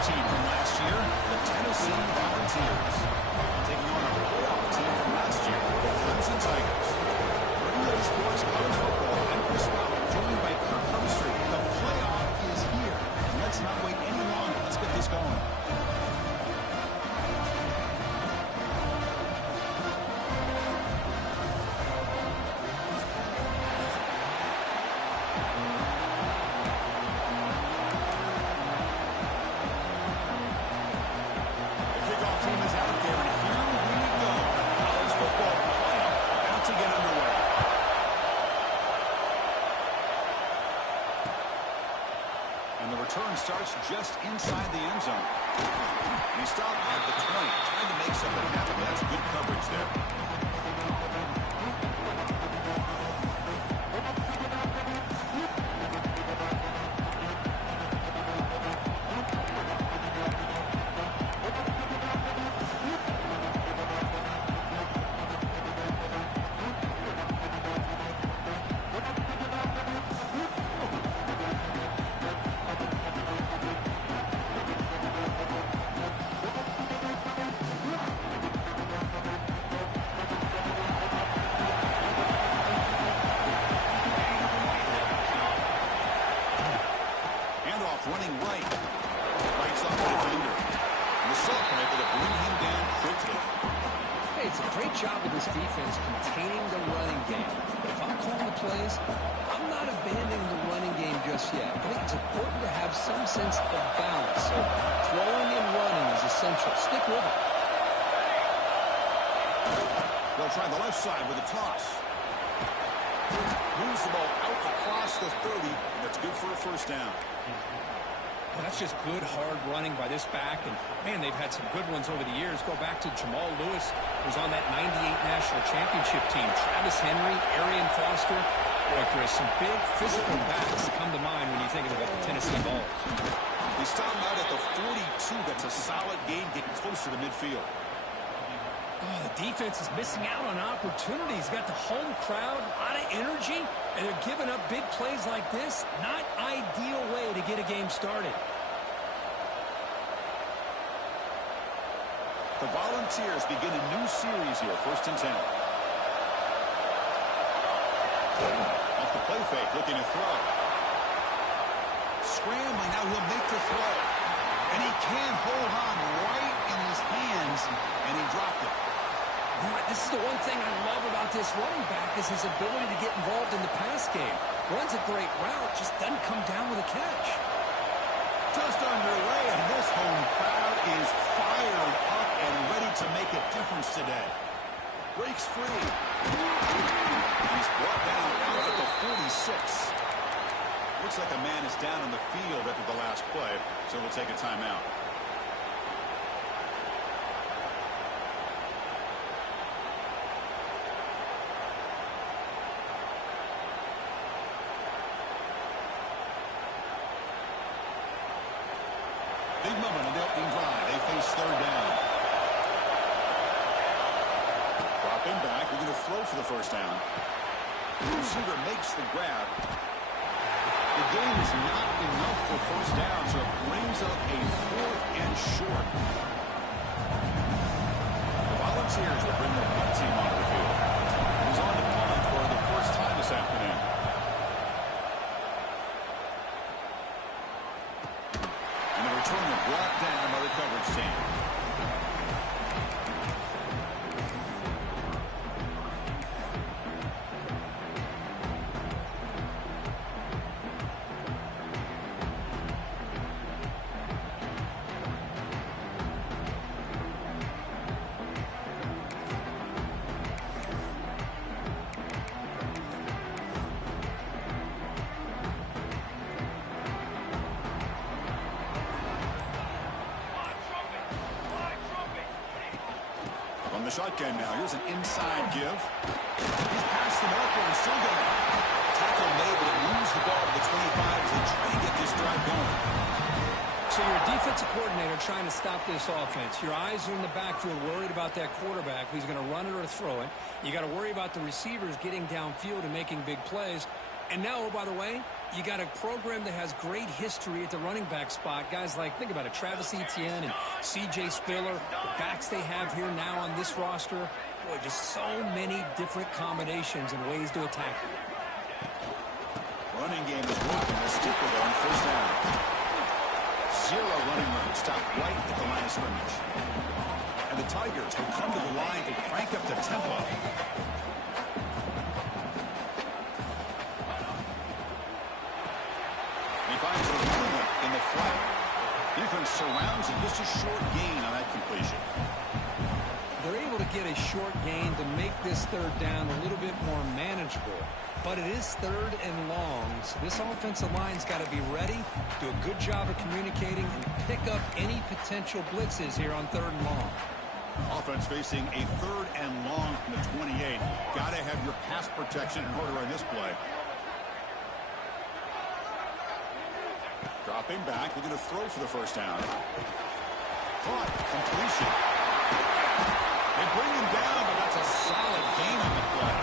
team from last year, the Tennessee Volunteers. Taking on a playoff team from last year, the Clemson Tigers. Radio Sports College Football, I'm Chris Bauer, joined by Kirk Herbstreit. The playoff is here. Let's not wait any longer. Let's get this going. Starts just inside the end zone. He stopped at the 20, trying to make something happen. That's good coverage there. Running right. Rights off the defender. And the Salt able to bring him down quickly. Hey, it's a great job of this defense containing the running game. But if I'm calling the plays, I'm not abandoning the running game just yet. I think it's important to have some sense of balance. So throwing and running is essential. Stick with it. They'll try the left side with a toss. Moves the ball out across the 30. That's good for a first down. Well, that's just good, hard running by this back. And, man, they've had some good ones over the years. Go back to Jamal Lewis, who's on that 98 National Championship team. Travis Henry, Arian Foster. Boy, Chris, some big physical backs come to mind when you think about the Tennessee Vols. They stop him out at the 42. That's a solid gain, getting closer to midfield. Oh, the defense is missing out on opportunities. Got the home crowd, a lot of energy, and they're giving up big plays like this. Not ideal way to get a game started. The Volunteers begin a new series here, 1st and 10. Off the play fake, looking to throw. Scrambling, now he'll make the throw. And he can hold on right in his hands, and he dropped it. This is the one thing I love about this running back is his ability to get involved in the pass game. Runs a great route, just doesn't come down with a catch. Just underway, and this home crowd is fired up and ready to make a difference today. Breaks free. He's brought down out at the 46. Looks like a man is down on the field after the last play, so we'll take a timeout. Big moment in the opening drive. They face 3rd down. Dropping back. We're going to throw for the first down. The receiver makes the grab. The game is not enough for first down, so it brings up a 4th and short. The Volunteers will bring the punt team onto the field. Who's on the punt for the first time this afternoon. And the returner brought down by the coverage team. Shotgun now. Here's an inside give. He's past the marker and still going. Tackle made, but moves the ball to the 25 as they try to get this drive going. So you're a defensive coordinator trying to stop this offense. Your eyes are in the backfield, worried about that quarterback who's going to run it or throw it. You got to worry about the receivers getting downfield and making big plays. And now, oh, by the way, you got a program that has great history at the running back spot. Guys like, think about it, Travis Etienne and C.J. Spiller, the backs they have here now on this roster. Boy, just so many different combinations and ways to attack you. Running game is working. We'll stick with it on first down. Zero running room. Stop right at the line of scrimmage. And the Tigers will come to the line to crank up the tempo. He finds a movement in the flat. Defense surrounds him. Just a short gain on that completion. They're able to get a short gain to make this third down a little bit more manageable. But it is third and long, so this offensive line's got to be ready, do a good job of communicating, and pick up any potential blitzes here on third and long. Offense facing a third and long from the 28. Got to have your pass protection in order on this play. Dropping back, looking to throw for the first down. Caught, completion. They bring him down, but that's a solid gain on the play.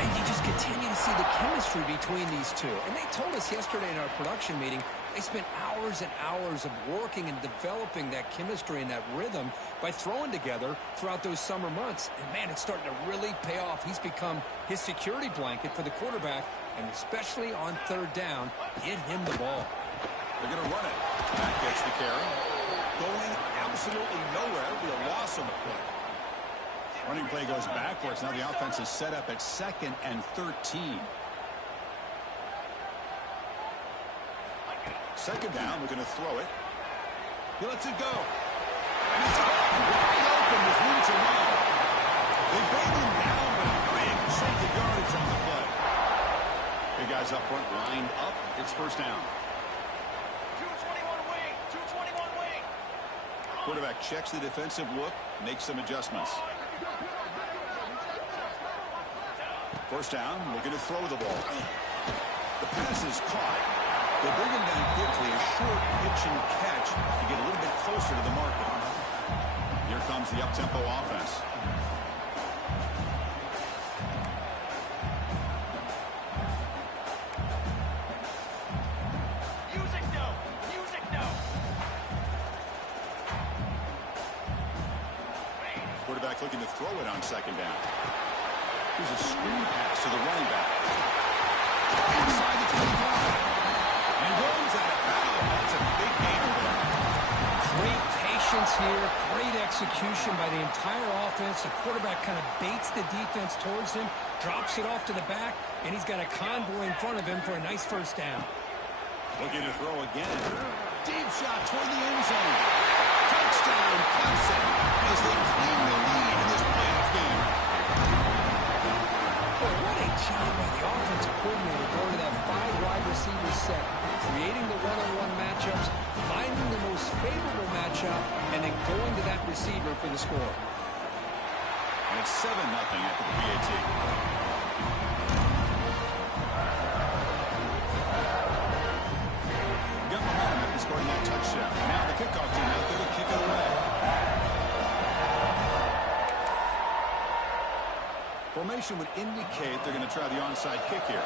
And you just continue to see the chemistry between these two. And they told us yesterday in our production meeting, they spent hours and hours of working and developing that chemistry and that rhythm by throwing together throughout those summer months. And, man, it's starting to really pay off. He's become his security blanket for the quarterback, and especially on third down, get him the ball. They're going to run it. That gets the carry. Going absolutely nowhere. It'll be a loss on the play. Running play goes backwards. Now the offense is set up at 2nd and 13. Second down, we're going to throw it. He lets it go. And it's wide open with room to run. They bring him down, but big safety yardage on the play. Big guys up front, lined up. It's first down. 221 wing, 221 wing. Quarterback checks the defensive look, makes some adjustments. First down, looking to throw the ball. The pass is caught. They bring him down quickly, a short pitch and catch to get a little bit closer to the market. Here comes the up-tempo offense. Music no, music no. Quarterback looking to throw it on second down. Here's a screen pass to the running back. Inside the 25. And goes out of bounds. That's a big gainer there. Great patience here, great execution by the entire offense. The quarterback kind of baits the defense towards him, drops it off to the back, and he's got a convoy in front of him for a nice first down. Looking to throw again. Deep shot toward the end zone. Touchdown, Clemson, as they claim the lead in this playoff game. Boy, what a job by the offensive coordinator going to that 5 wide receiver set, creating the one-on-one matchups, finding the most favorable matchup, and then going to that receiver for the score. And it's 7-0 after the PAT. Got momentum after scoring that touchdown. Now the kickoff team out there to kick it away. Formation would indicate they're going to try the onside kick here.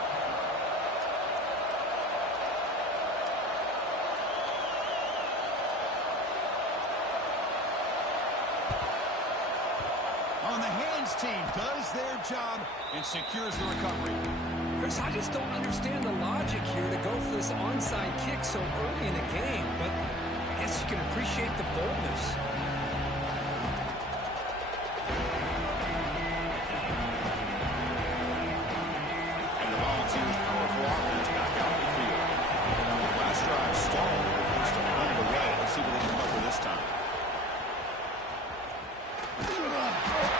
On the hands team does their job and secures the recovery. Chris, I just don't understand the logic here to go for this onside kick so early in the game, but I guess you can appreciate the boldness. And the Volunteers' powerful offense back out in the field. Last drive stalled. They're still run it away. Let's see what they come up with this time.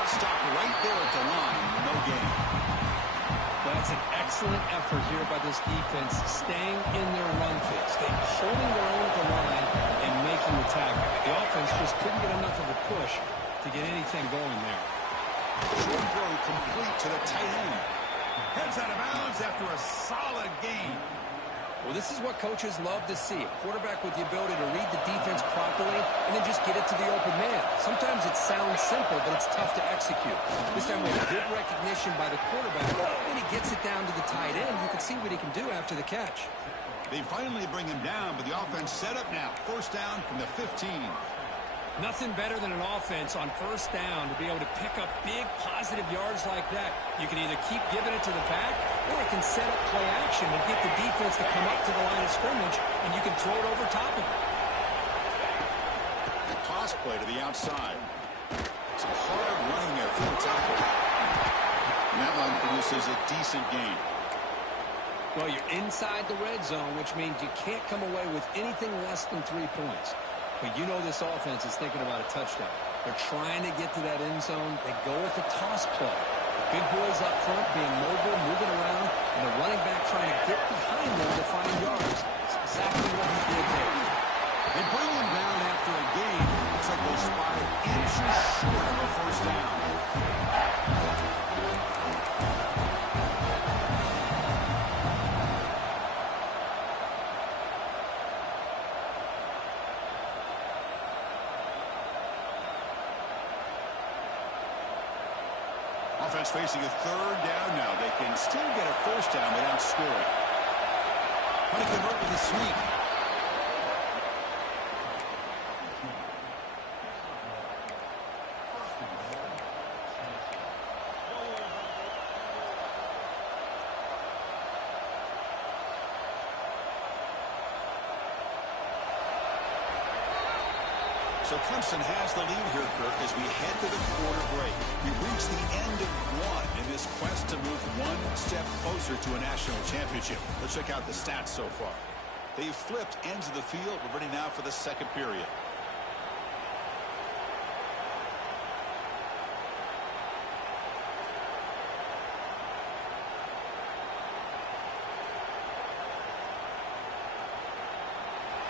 Stop right there at the line. No gain. Well, that's an excellent effort here by this defense, staying in their run fix. They're holding their own at the line and making the tackle. The offense just couldn't get enough of a push to get anything going there. Short throw complete to the tight end. Heads out of bounds after a solid gain. Well, this is what coaches love to see. A quarterback with the ability to read the defense properly and then just get it to the open man. Sometimes it sounds simple, but it's tough to execute. This time with good recognition by the quarterback, and he gets it down to the tight end. You can see what he can do after the catch. They finally bring him down, but the offense set up now. First down from the 15. Nothing better than an offense on first down to be able to pick up big positive yards like that. You can either keep giving it to the back, or it can set up play action and get the defense to come up to the line of scrimmage, and you can throw it over top of it. The toss play to the outside. Some hard running there for the tackle. And that one produces a decent gain. Well, you're inside the red zone, which means you can't come away with anything less than 3 points. But you know this offense is thinking about a touchdown. They're trying to get to that end zone. They go with the toss play. The big boys up front being mobile, moving around, and the running back trying to get behind them to find yards. That's exactly what he did there. They bring him down after a gain. Looks like they're spotted inches short of a first down. Offense facing a third down now. They can still get a first down without scoring. Trying to convert with a sneak. So Clemson has the lead here, Kirk, as we head to the quarter break. We reach the end of one in this quest to move one step closer to a national championship. Let's check out the stats so far. They've flipped ends of the field. We're ready now for the second period.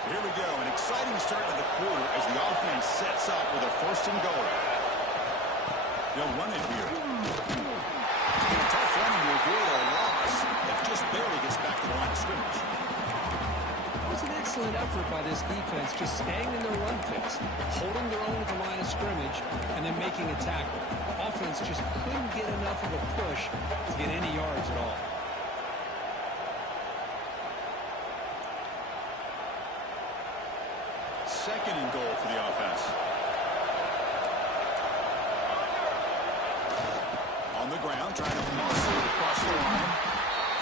Here we go, an exciting start to the quarter as the offense sets up with a first and goal. They'll run it here. Tough running to avoid a loss that just barely gets back to the line of scrimmage. It was an excellent effort by this defense, just staying in their run fix, holding their own at the line of scrimmage, and then making a tackle. Offense just couldn't get enough of a push to get any yards at all. Second and goal for the offense. On the ground, trying to muscle it across the line.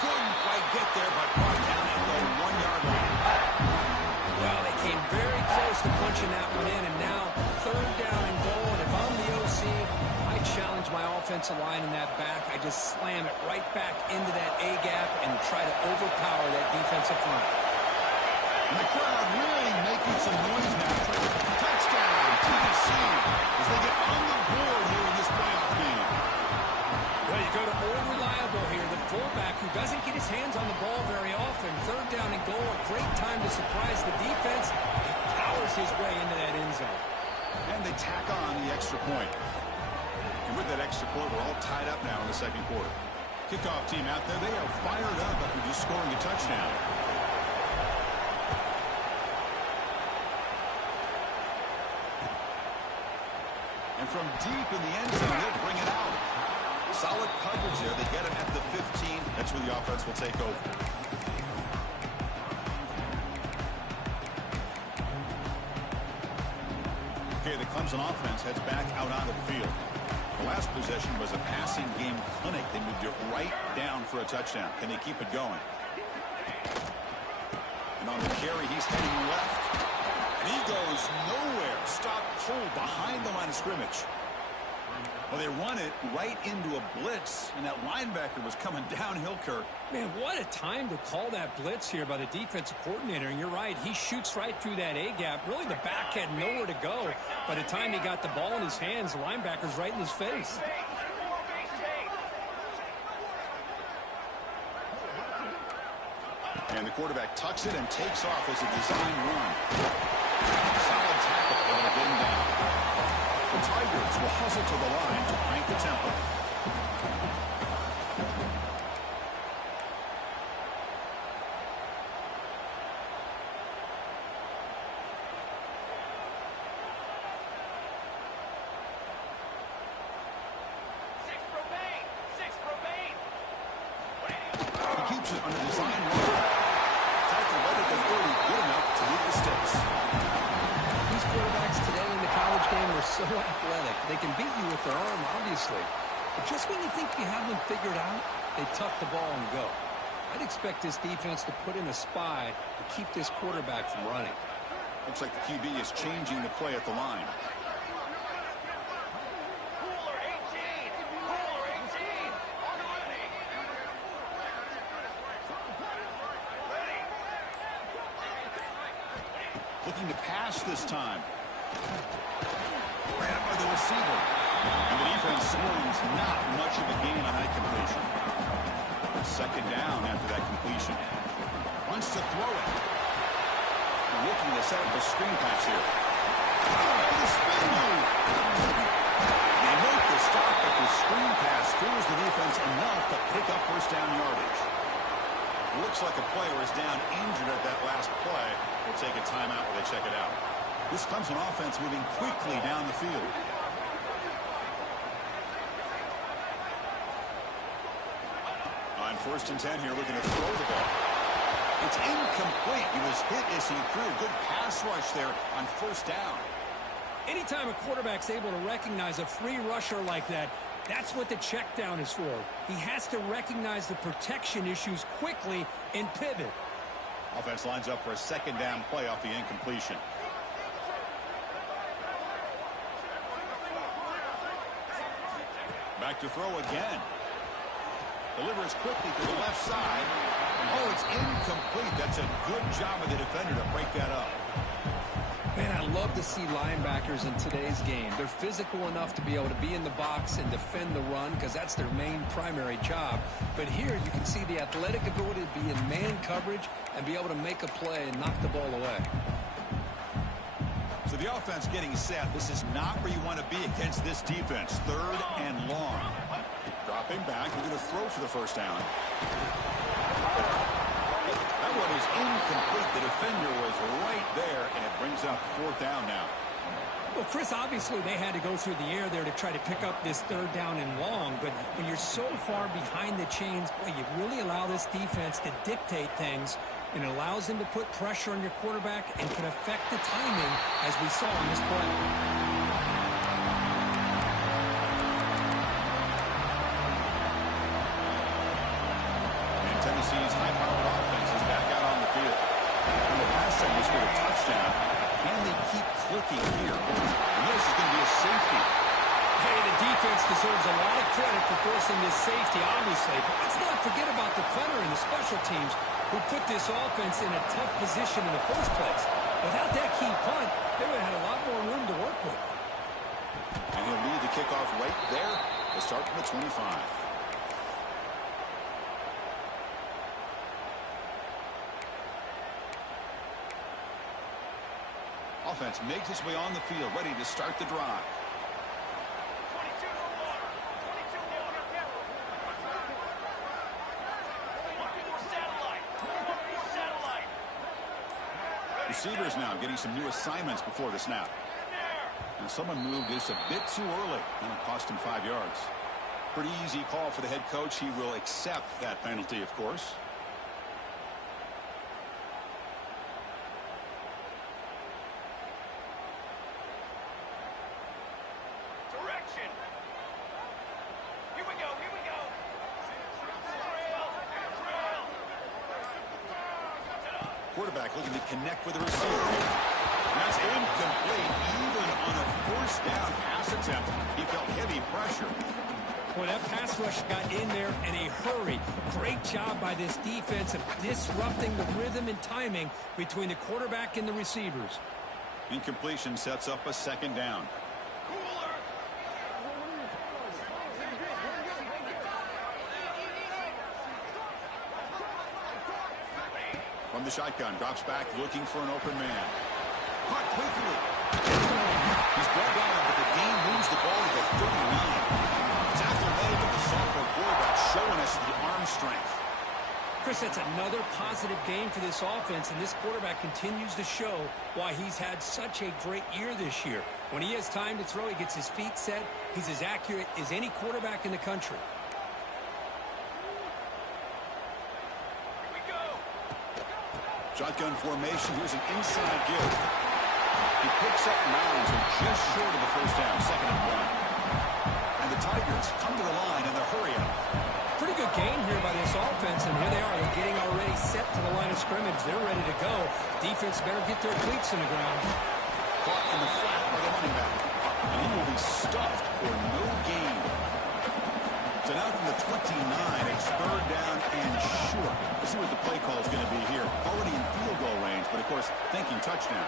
Couldn't quite get there, but brought down at the 1-yard line. Well, they came very close to punching that one in, and now third down and goal. And if I'm the OC, I challenge my offensive line in that back. I just slam it right back into that A-gap and try to overpower that defensive front. And the crowd really making some noise now. Touchdown, TBC, as they get on the board here in this playoff game. Well, you go to more reliable here, the fullback who doesn't get his hands on the ball very often. Third down and goal, a great time to surprise the defense. He powers his way into that end zone. And they tack on the extra point. And with that extra point, we're all tied up now in the second quarter. Kickoff team out there, they are fired up after just scoring a touchdown. And from deep in the end zone, they'll bring it out. Solid coverage there. They get him at the 15. That's where the offense will take over. Okay, the Clemson offense heads back out onto the field. The last possession was a passing game clinic. They moved it right down for a touchdown. Can they keep it going? And on the carry, he's heading left. And he goes nowhere. Stop cold behind the line of scrimmage. Well, they run it right into a blitz, and that linebacker was coming downhill, Kirk. Man, what a time to call that blitz here by the defensive coordinator. And you're right, he shoots right through that A-gap. Really, the back had nowhere to go. By the time he got the ball in his hands, the linebacker's right in his face. And the quarterback tucks it and takes off as a design run. Solid tackle, able to get him down. The Tigers will hustle to the line to crank the tempo. keeps it under design run. Athletic authority good enough to meet the sticks. These quarterbacks today in the college game are so athletic. They can beat you with their arm, obviously. But just when you think you have them figured out, they tuck the ball and go. I'd expect this defense to put in a spy to keep this quarterback from running. Looks like the QB is changing the play at the line. Cooler 18. Cooler 18. On ready. Ready. Looking to pass this time. Ran by the receiver. And the defense swings not much of a gain on that completion. Second down after that completion. Wants to throw it. They're looking to set up a screen pass here. Oh, the spin move. They make the stop, but the screen pass fools the defense enough to pick up first down yardage. Looks like a player is down injured at that last play. We'll take a timeout while they check it out. This comes an offense moving quickly down the field. On 1st and 10 here, looking to throw the ball. It's incomplete. He was hit as he threw a good pass rush there on 1st down. Anytime a quarterback's able to recognize a free rusher like that, that's what the check down is for. He has to recognize the protection issues quickly and pivot. Offense lines up for a 2nd down play off the incompletion. Back to throw again. Delivers quickly to the left side. Oh, it's incomplete. That's a good job of the defender to break that up. Man, I love to see linebackers in today's game. They're physical enough to be able to be in the box and defend the run because that's their main primary job. But here you can see the athletic ability to be in man coverage and be able to make a play and knock the ball away. So the offense getting set. This is not where you want to be against this defense. 3rd and long. Dropping back. We're going to throw for the 1st down. That one is incomplete. The defender was right there, and it brings up 4th down now. Well, Chris, obviously they had to go through the air there to try to pick up this 3rd down and long, but when you're so far behind the chains, boy, you really allow this defense to dictate things, and it allows them to put pressure on your quarterback and can affect the timing, as we saw on this play. Tennessee's high-powered offense is back out on the field. And the last time was for a touchdown. Can they keep clicking here? And this is going to be a safety. Hey, the defense deserves a lot of credit for forcing this safety, obviously. But let's not forget about the punter and the special teams who put this offense in a tough position in the first place. Without that key punt, they would have had a lot more room to work with. And he'll lead the kickoff right there to start from the 25. Offense makes its way on the field, ready to start the drive. 22 no water. 22 water. 1-4 satellite. 1-4 satellite. Receivers now getting some new assignments before the snap. And someone moved this a bit too early, and it cost him 5 yards. Pretty easy call for the head coach. He will accept that penalty, of course. Direction. Here we go. Here we go. Trail. Quarterback looking to connect with the receiver. And that's incomplete. Even on a 1st down pass attempt, he felt heavy pressure. Well, that pass rush got in there in a hurry. Great job by this defense of disrupting the rhythm and timing between the quarterback and the receivers. Incompletion sets up a 2nd down. Cooler. From the shotgun, drops back, looking for an open man. Caught quickly. He's brought down, but the game moves the ball to the 39. It's athletic of the sophomore quarterback showing us the arm strength. Chris, that's another positive game for this offense, and this quarterback continues to show why he's had such a great year this year. When he has time to throw, he gets his feet set. He's as accurate as any quarterback in the country. Shotgun formation. Here's an inside give. He picks up Mounds just short of the first down, 2nd and 1. And the Tigers come to the line in the hurry up. Pretty good game here by this offense, and here they are. They're getting already set to the line of scrimmage. They're ready to go. Defense better get their cleats in the ground. Caught in the flat by the running back. And he will be stuffed for no gain. So now from the 29, it's 3rd down and short. Let's see what the play call is going to be here. Already in field goal range, but of course, thinking touchdown.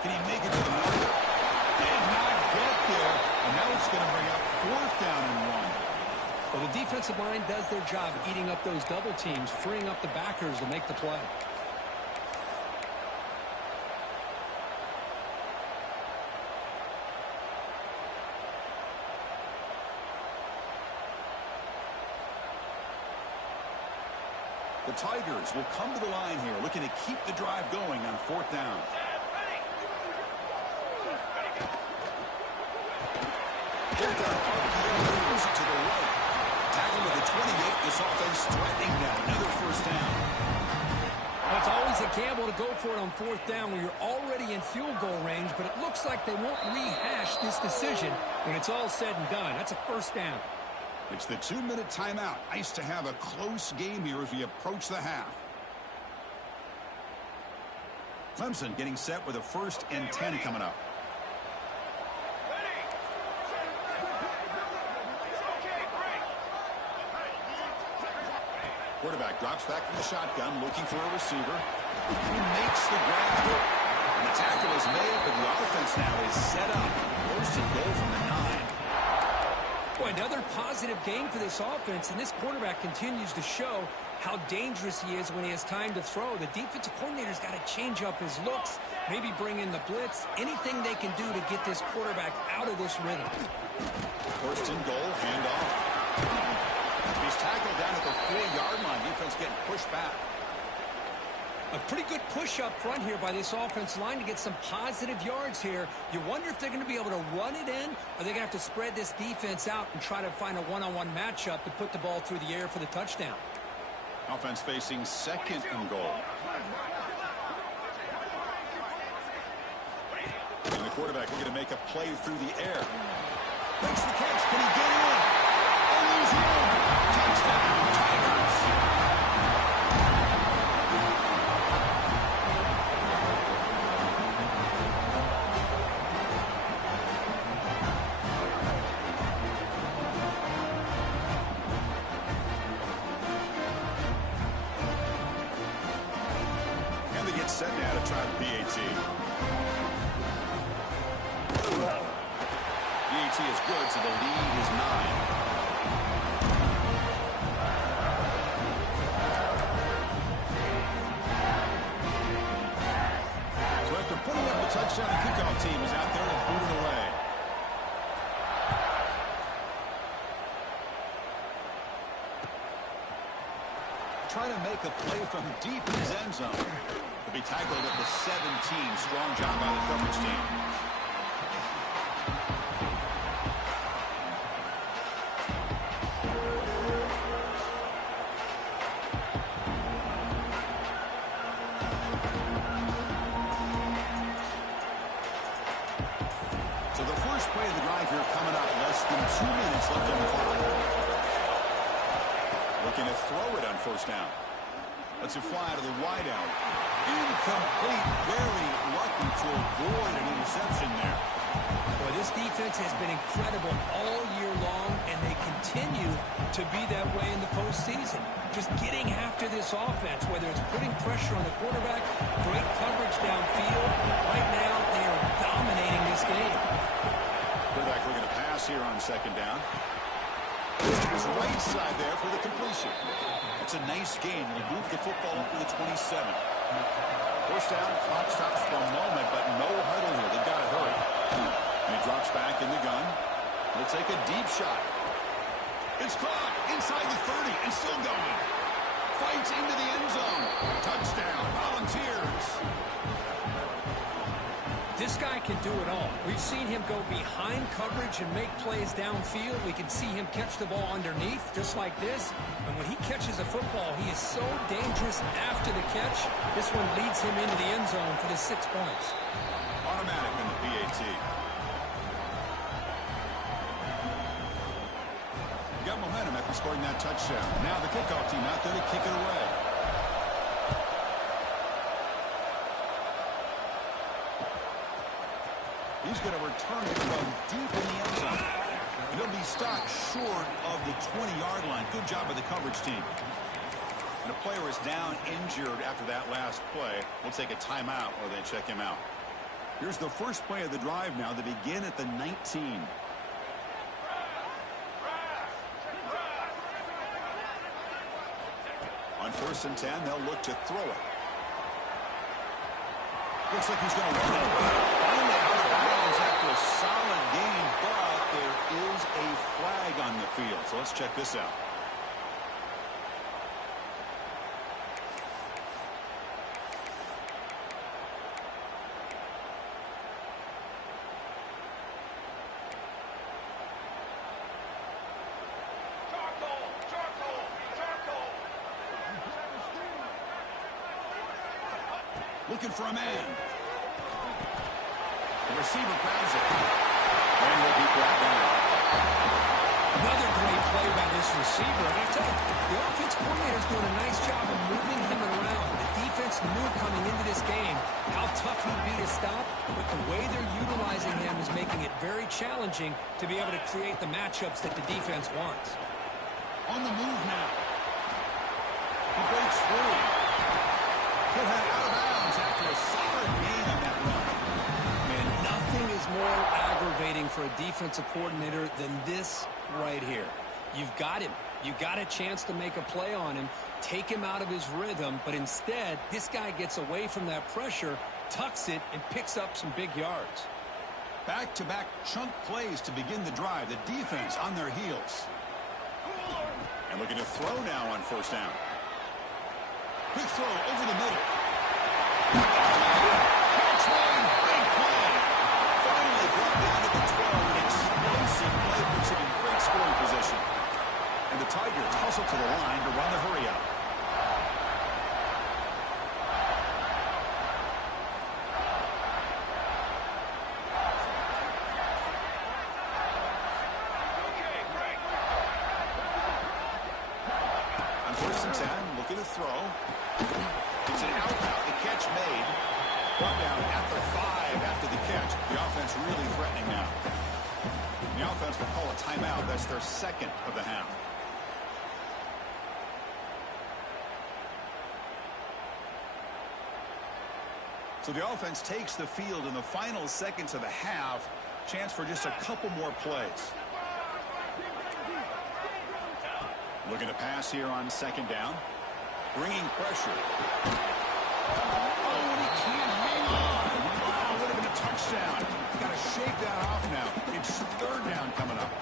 Can he make it to the marker? Did not get there. And now it's going to bring up 4th down and 1. Well, the defensive line does their job eating up those double teams, freeing up the backers to make the play. The Tigers will come to the line here, looking to keep the drive going on 4th down. Pulled down RPO, moves it to the right. Tackle to the 28. This offense threatening now. Another 1st down. Well, it's always a gamble to go for it on 4th down when you're already in field goal range, but it looks like they won't rehash this decision when it's all said and done. That's a 1st down. It's the 2-minute timeout. Nice to have a close game here as we approach the half. Clemson getting set with a 1st and 10 coming up. Quarterback drops back from the shotgun, looking for a receiver. He makes the grab. And the tackle is made, but the offense now is set up. 1st and goal from the 9. Boy, another positive game for this offense, and this quarterback continues to show how dangerous he is when he has time to throw. The defensive coordinator's got to change up his looks, maybe bring in the blitz, anything they can do to get this quarterback out of this rhythm. 1st and goal, handoff. He's tackled down at the 4-yard line. Defense getting pushed back. A pretty good push up front here by this offense line to get some positive yards here. You wonder if they're going to be able to run it in, or they're going to have to spread this defense out and try to find a one-on-one matchup to put the ball through the air for the touchdown. Offense facing 2nd and goal. And the quarterback looking to make a play through the air. Makes the catch. Can he get in? Oh, he's in. Touchdown, Tigers. And they get set now to try the PAT. PAT is good, so the lead is 9. So after putting up the touchdown, the kickoff team is out there to boot it away. Trying to make a play from deep in his end zone. To be tackled at the 17. Strong job by the coverage team. So the first play of the drive here coming up. Less than 2 minutes left on the clock. Looking to throw it on 1st down. Lets it fly to the wideout. Incomplete. Very lucky to avoid an interception there. Boy, this defense has been incredible all year long, and they continue to be that way in the postseason. Just getting after this offense, whether it's putting pressure on the quarterback, great coverage downfield. Right now, they are dominating this game. Quarterback looking to pass here on 2nd down. His right side there for the completion. It's a nice gain. He moved the football up to the 27. 1st down, clock stops for a moment, but no huddle here. They've got to hurry. And he drops back in the gun. He'll take a deep shot. It's caught inside the 30 and still going. Fights into the end zone. Touchdown, Volunteers. This guy can do it all. We've seen him go behind coverage and make plays downfield. We can see him catch the ball underneath, just like this. And when he catches a football, he is so dangerous after the catch. This one leads him into the end zone for the 6 points. Automatic in the PAT. Got momentum after scoring that touchdown. Now the kickoff team out there to kick it away. He's going to return it from deep in the end zone. He'll be stopped short of the 20-yard line. Good job by the coverage team. And a player is down injured after that last play. We'll take a timeout while they check him out. Here's the first play of the drive now. They begin at the 19. On 1st and 10, they'll look to throw it. Looks like he's going to run it. Finally out of bounds after a solid gain, but there is a flag on the field. So let's check this out. Looking for a man. The receiver grabs it. And will be brought down. Another great play by this receiver. And I tell you, the offense coordinator is doing a nice job of moving him around. The defense knew coming into this game how tough he'd be to stop, but the way they're utilizing him is making it very challenging to be able to create the matchups that the defense wants. On the move now. He breaks through. He'll head out of bounds after a solid gain on that run. Man, nothing is more aggravating for a defensive coordinator than this right here. You've got him. You got a chance to make a play on him, take him out of his rhythm, but instead, this guy gets away from that pressure, tucks it, and picks up some big yards. Back-to-back chunk plays to begin the drive. The defense on their heels. And looking to throw now on 1st down. Quick throw over the middle. Catch one, big play. Finally brought down to the 12. An explosive play puts him in great scoring position. And the Tigers hustle to the line to run the hurry up. On 1st and 10, looking to throw. It's an out route. The catch made. Brought down at the 5 after the catch. The offense really threatening now. The offense will call a timeout. That's their 2nd of the half. So the offense takes the field in the final seconds of the half. Chance for just a couple more plays. Looking to pass here on 2nd down. Bringing pressure. Oh, and he can't hang on. Oh, would have been a touchdown. Got to shake that off now. It's 3rd down coming up.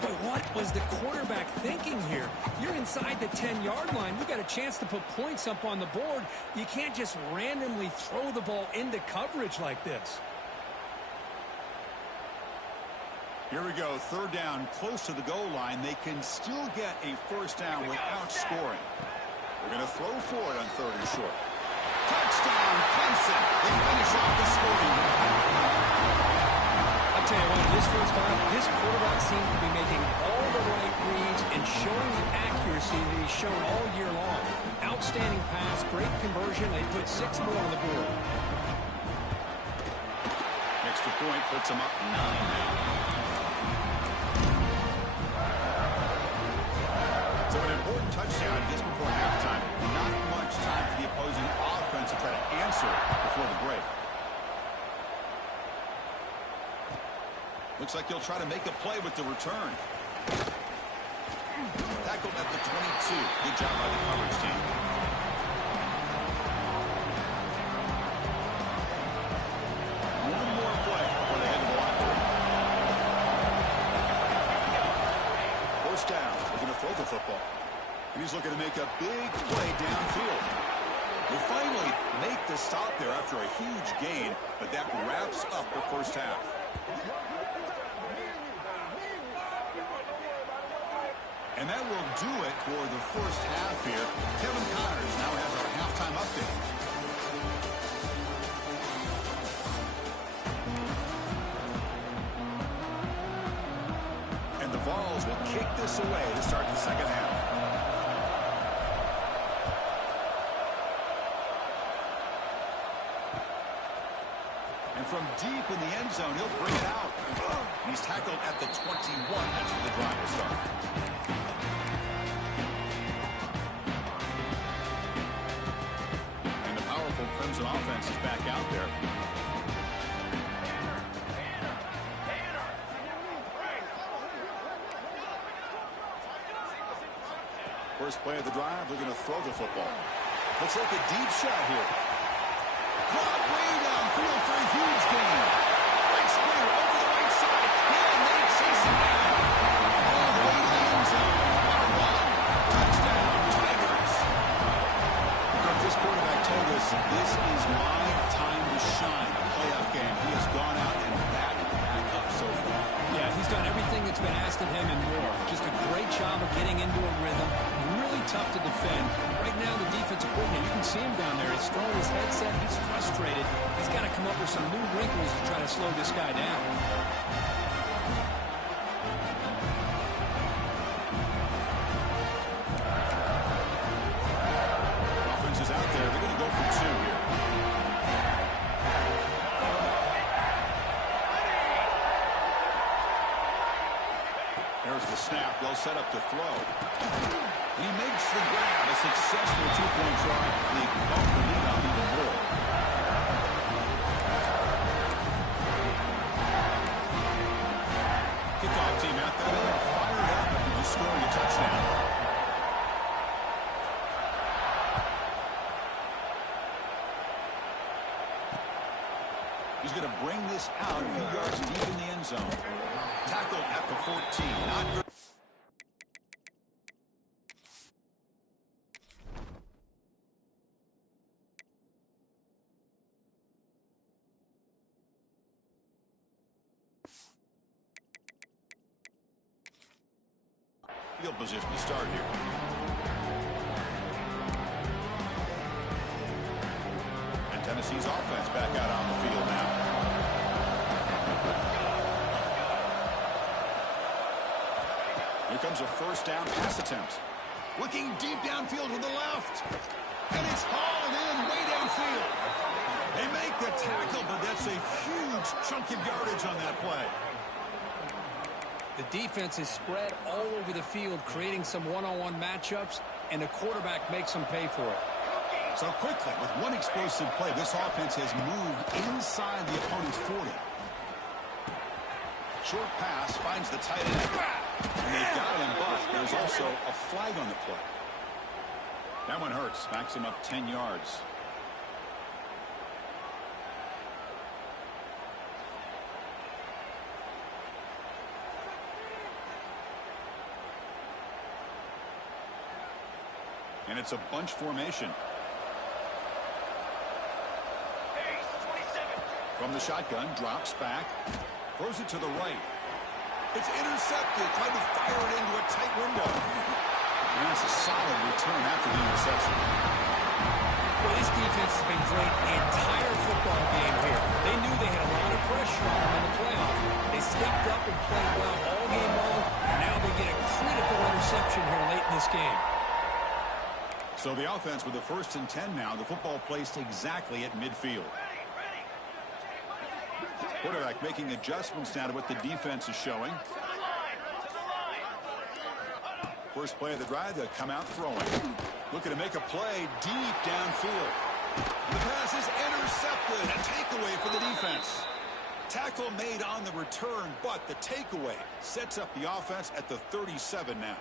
But what was the quarterback thinking here? You're inside the 10-yard line. You got a chance to put points up on the board. You can't just randomly throw the ball into coverage like this. Here we go, 3rd down, close to the goal line. They can still get a 1st down without scoring. They're going to throw for it on 3rd and short. Touchdown, Clemson. They finish off the scoring. I'll tell you what, this first time, this quarterback seems to be making all the right reads and showing the accuracy that he's shown all year long. Outstanding pass, great conversion. They put 6 more on the board. Extra point puts them up 9 now. So an important touchdown just before halftime. Not much time for the opposing offense to try to answer before the break. Looks like he'll try to make a play with the return. Tackled at the 22. Good job by the coverage team. One more play before they head to the locker room. 1st down. Looking to throw the football. And he's looking to make a big play downfield. They finally make the stop there after a huge gain, but that wraps up the first half. And that will do it for the first half here. Kevin Connors now has our halftime update. And the Vols will kick this away to start the second half. And from deep in the end zone, he'll bring it out. He's tackled at the 21. That's where the drive will start. And the powerful Crimson offense is back out there. First play of the drive, they're going to throw the football. Looks like a deep shot here. Caught way downfield for a huge gain. Breaks clear over the right side. And they chase him down. All the way to the end zone. One. Touchdown, Tigers. Kirk, this quarterback told us this is my time to shine. A playoff game. He has gone out and batted back up so far. Yeah, he's done everything that's been asked of him and more. Just a great job of getting into a rhythm. Really tough to defend. Right now, the defensive coordinator, you can see him down there. He's throwing his headset. He's frustrated. He's got to come up with some new wrinkles to try to slow this guy down. Offense is out there. They're going to go for two here. There's the snap. They'll set up the throw. He makes the grab. A successful two-point try. They bump the lead up even more. Kickoff team out there. They are fired up after scoring a touchdown. He's going to bring this out a few yards deep in the end zone. Tackled at the 14. Not good. Field position to start here. And Tennessee's offense back out on the field now. Here comes a first down pass attempt. Looking deep downfield to the left. And it's hauled in way downfield. They make the tackle, but that's a huge chunk of yardage on that play. The defense is spread all over the field, creating some one-on-one matchups, and the quarterback makes them pay for it. So quickly, with one explosive play, this offense has moved inside the opponent's 40. Short pass finds the tight end. And they've got him, but there's also a flag on the play. That one hurts. Backs him up 10 yards. And it's a bunch formation. From the shotgun, drops back, throws it to the right. It's intercepted, trying to fire it into a tight window. And that's a solid return after the interception. Well, this defense has been great the entire football game here. They knew they had a lot of pressure on them in the playoffs. They stepped up and played well all game long, and now they get a critical interception here late in this game. So the offense with a 1st and 10 now. The football placed exactly at midfield. Quarterback making adjustments now to what the defense is showing. First play of the drive, they'll come out throwing. Looking to make a play deep downfield. The pass is intercepted. A takeaway for the defense. Tackle made on the return, but the takeaway sets up the offense at the 37 now.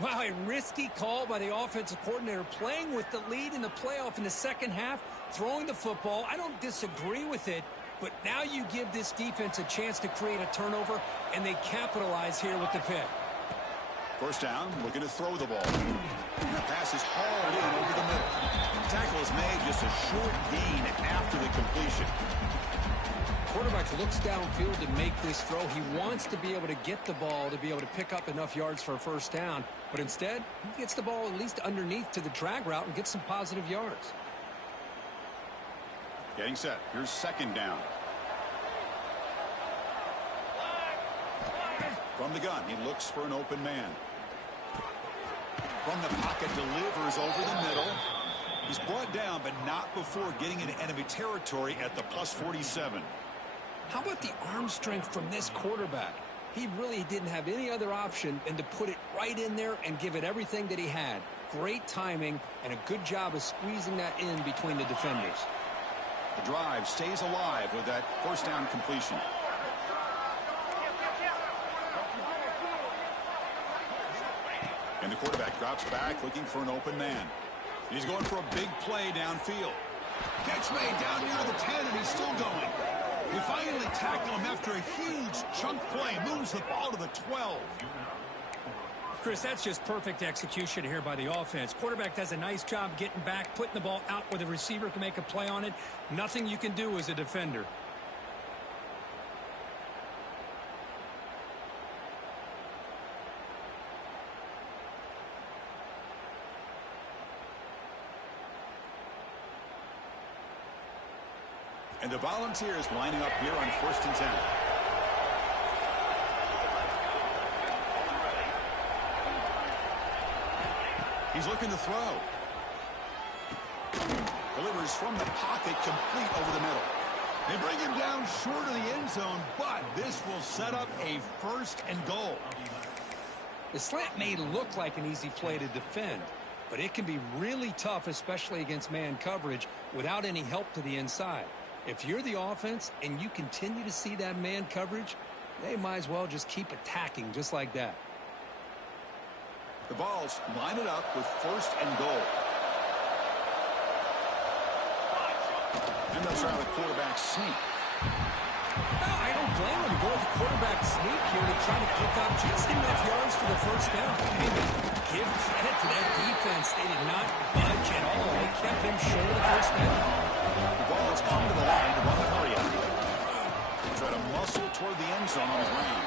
Wow, a risky call by the offensive coordinator, playing with the lead in the playoff in the second half, throwing the football. I don't disagree with it, but now you give this defense a chance to create a turnover, and they capitalize here with the pick. First down, looking to throw the ball. The pass is hauled in over the middle. Tackle is made, just a short gain after the completion. Quarterback looks downfield to make this throw. He wants to be able to get the ball to be able to pick up enough yards for a first down. But instead, he gets the ball at least underneath to the drag route and gets some positive yards. Getting set. Here's second down. From the gun, he looks for an open man. From the pocket, delivers over the middle. He's brought down, but not before getting into enemy territory at the +47. How about the arm strength from this quarterback? He really didn't have any other option than to put it right in there and give it everything that he had. Great timing and a good job of squeezing that in between the defenders. The drive stays alive with that first down completion. And the quarterback drops back looking for an open man. He's going for a big play downfield. Catch made down near the 10, and he's still going. They finally tackle him after a huge chunk play. Moves the ball to the 12. Chris, that's just perfect execution here by the offense. Quarterback does a nice job getting back, putting the ball out where the receiver can make a play on it. Nothing you can do as a defender. And the Volunteers lining up here on 1st and 10. He's looking to throw. Delivers from the pocket, complete over the middle. They bring him down short of the end zone, but this will set up a 1st and goal. The slant may look like an easy play to defend, but it can be really tough, especially against man coverage, without any help to the inside. If you're the offense and you continue to see that man coverage, they might as well just keep attacking just like that. The Vols line it up with 1st and goal. And they'll try the quarterback sneak. No, I don't blame him to go with the quarterback sneak here to try to pick up just enough yards for the first down. Hey, give credit to that defense. They did not budge at all. They kept him short of the first down. The ball has come to the line to run the hurry up. Try to muscle toward the end zone on the ground.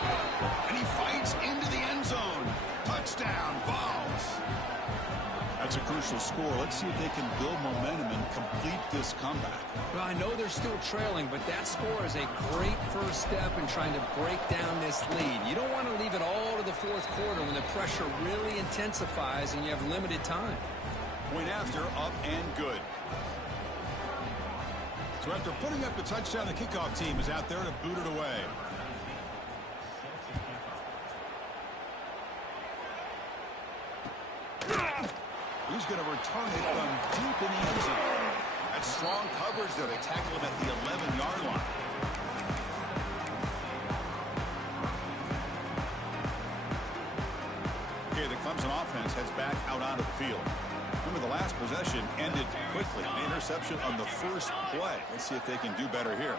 And he fights into the end zone. Touchdown, Vols. That's a crucial score. Let's see if they can build momentum and complete this comeback. Well, I know they're still trailing, but that score is a great first step in trying to break down this lead. You don't want to leave it all to the 4th quarter when the pressure really intensifies and you have limited time. Point after, up and good. So after putting up the touchdown, the kickoff team is out there to boot it away. He's going to return it from deep in the end zone. That's strong coverage there. They tackle him at the 11-yard line. Okay, the Clemson offense heads back out onto the field. Remember, the last possession ended quickly. An interception on the first play. Let's see if they can do better here.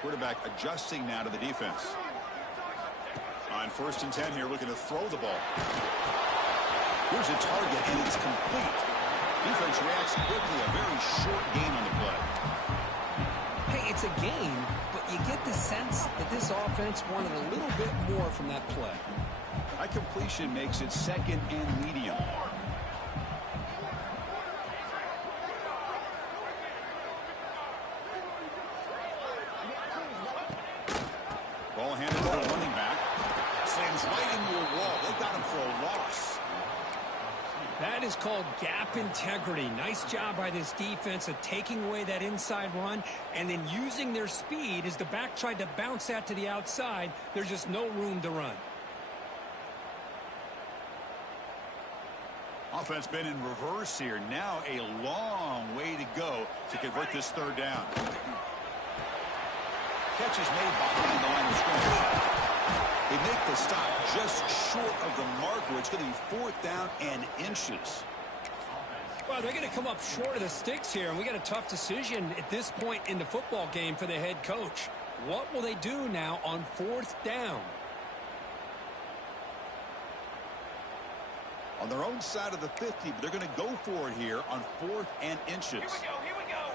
Quarterback adjusting now to the defense. On 1st and 10 here, looking to throw the ball. Here's a target, and it's complete. Defense reacts quickly. A very short gain on the play. Hey, it's a gain, but you get the sense that this offense wanted a little bit more from that play. High completion makes it 2nd and medium. Ball handed to the running back. Slams right into a wall. They got him for a loss. That is called gap integrity. Nice job by this defense of taking away that inside run and then using their speed as the back tried to bounce that to the outside. There's just no room to run. Offense been in reverse here. Now a long way to go to convert this 3rd down. Catch is made behind the line of scrimmage. They make the stop just short of the mark, where it's going to be 4th down and inches. Well, they're going to come up short of the sticks here, and we got a tough decision at this point in the football game for the head coach. What will they do now on 4th down? On their own side of the 50, but they're going to go for it here on 4th and inches. Here we go, here we go.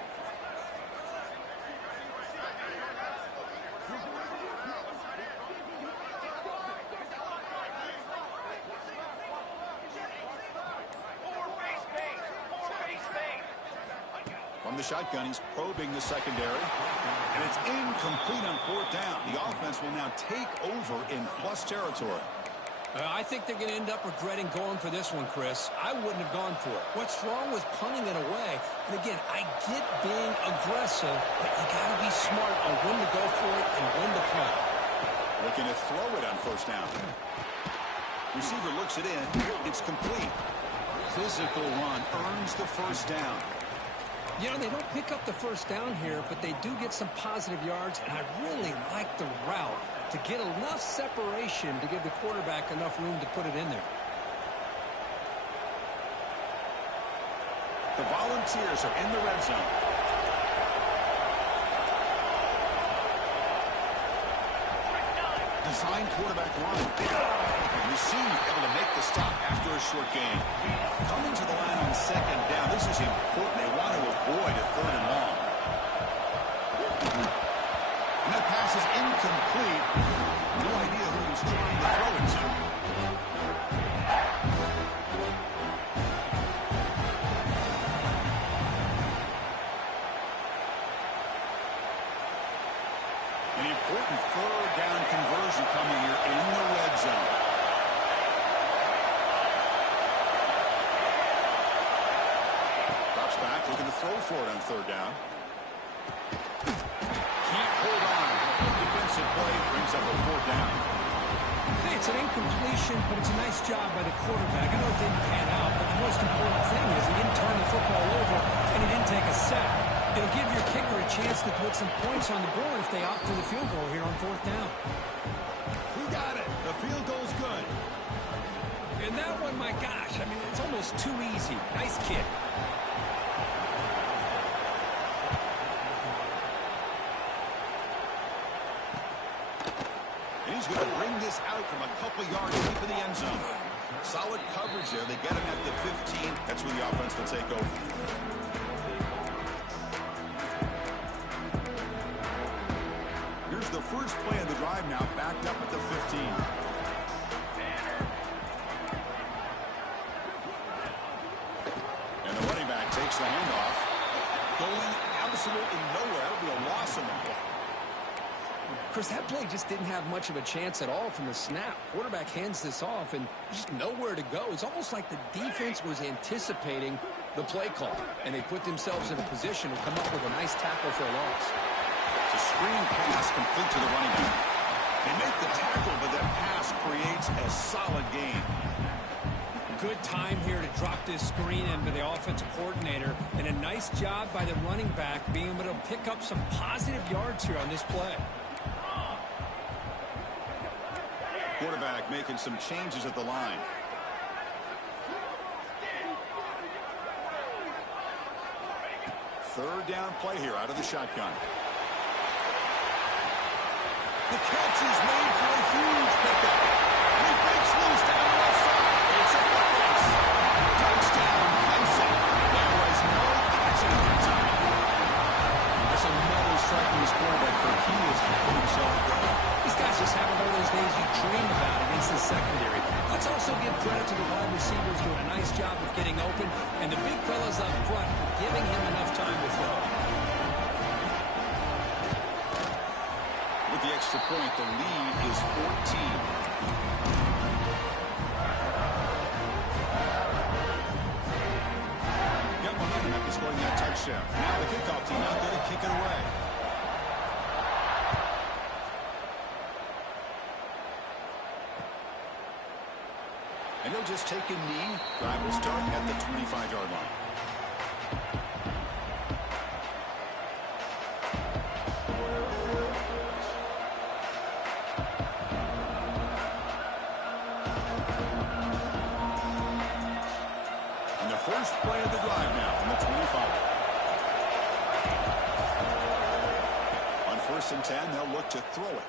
From the shotgun, he's probing the secondary. And it's incomplete on 4th down. The offense will now take over in plus territory. I think they're going to end up regretting going for this one, Chris. I wouldn't have gone for it. What's wrong with punting it away? And again, I get being aggressive, but you got to be smart on when to go for it and when to punt. Looking to throw it on 1st down. Receiver looks it in. It's complete. Physical run earns the 1st down. You know, they don't pick up the 1st down here, but they do get some positive yards, and I really like the route to get enough separation to give the quarterback enough room to put it in there. The Volunteers are in the red zone. Design quarterback run. Receive able to make the stop after a short gain. Coming to the line on 2nd down. This is important. They want to avoid a 3rd and long. And that pass is incomplete. No idea who he's trying to throw it to. An important 3rd down conversion coming here in the red zone. Drops back, looking to throw for it on 3rd down. Can't hold on. Defensive play brings up a 4th down. Hey, it's an incompletion, but it's a nice job by the quarterback. I know it didn't pan out, but the most important thing is he didn't turn the football over and he didn't take a sack. It'll give your kicker a chance to put some points on the board if they opt for the field goal here on 4th down. He got it. The field goal's good. And that one, my gosh, I mean, it's almost too easy. Nice kick. And he's going to bring this out from a couple yards deep in the end zone. Solid coverage there. They get him at the 15. That's where the offense will take over. Here's the first play of the drive now, backed up at the 15. And the running back takes the handoff. Going absolutely nowhere. That'll be a loss of the play. Chris, that play just didn't have much of a chance at all from the snap. Quarterback hands this off and just nowhere to go. It's almost like the defense was anticipating the play call, and they put themselves in a position to come up with a nice tackle for a loss. It's a screen pass complete to the running back. They make the tackle, but that pass creates a solid gain. Good time here to drop this screen in by the offensive coordinator, and a nice job by the running back being able to pick up some positive yards here on this play. Quarterback making some changes at the line. Third down play here out of the shotgun. The catch is made for a huge pickup. He breaks loose down the left side. It's a place. Touchdown, Clemson. There was no catching that time. That's another strike from his quarterback, but he is putting himself going. These guys just having one of those days you dream about against the secondary. Let's also give credit to the wide receivers doing a nice job of getting open, and the big fellas up front for giving him enough time to throw. With the extra point, the lead is 14. Got momentum after scoring that touchdown. Now the kickoff team out there to kick it away. And he'll just take a knee. Drive will start at the 25-yard line. And the first play of the drive now from the 25. On 1st and 10, they'll look to throw it.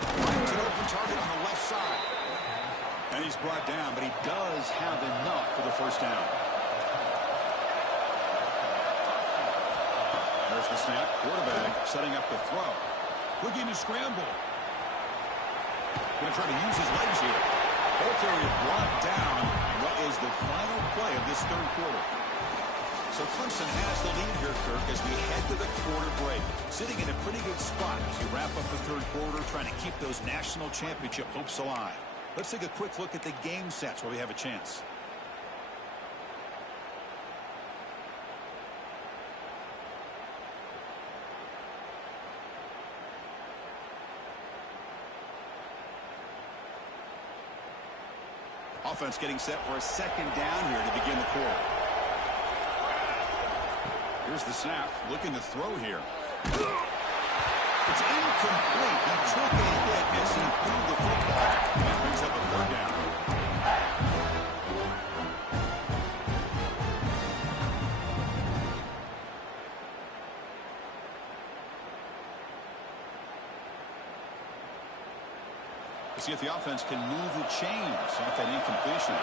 Finds an open target on the left side. And he's brought down, but he does have enough for the first down. There's the snap. Quarterback setting up the throw. Looking to scramble. Going to try to use his legs here. Both are brought down. What is the final play of this third quarter? So Clemson has the lead here, Kirk, as we head to the quarter break. Sitting in a pretty good spot as you wrap up the third quarter, trying to keep those national championship hopes alive. Let's take a quick look at the game sets where we have a chance. Offense getting set for a second down here to begin the quarter. Here's the snap. Looking to throw here. It's incomplete. He took a hit as he threw the football. That brings up a third down. See if the offense can move the chains off that incompletion.